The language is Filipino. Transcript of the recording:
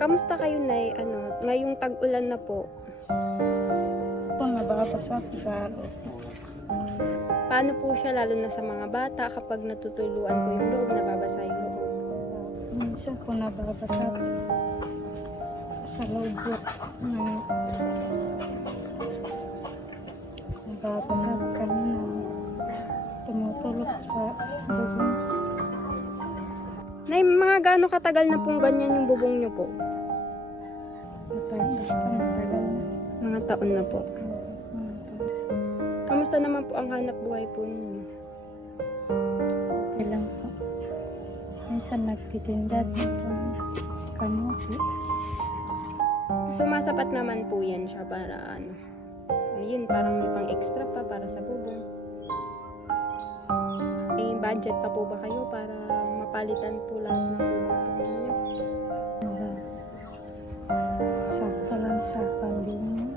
Kamusta kayo, Nay? Ngayong tag-ulan na po. Kung nababasa po sa araw. Paano po siya, lalo na sa mga bata, kapag natutuluan po yung loob, nababasa yung loob? Minsan po nababasa sa loob po. Nababasa kami na tumutulog sa bubong. Nay, mga gaano katagal na pong ganyan yung bubong nyo po? Basta matagal na. Mga taon na po. Kamusta naman po ang hanap buhay po ninyo? Okay lang po. Minsan nagtitinda din po. Kamuti. Sumasapat naman po yan siya para yun, parang may pang extra pa para sa bubong. May budget pa po ba kayo para mapalitan po lahat ng bubong po ninyo? Saka lang sa pambili.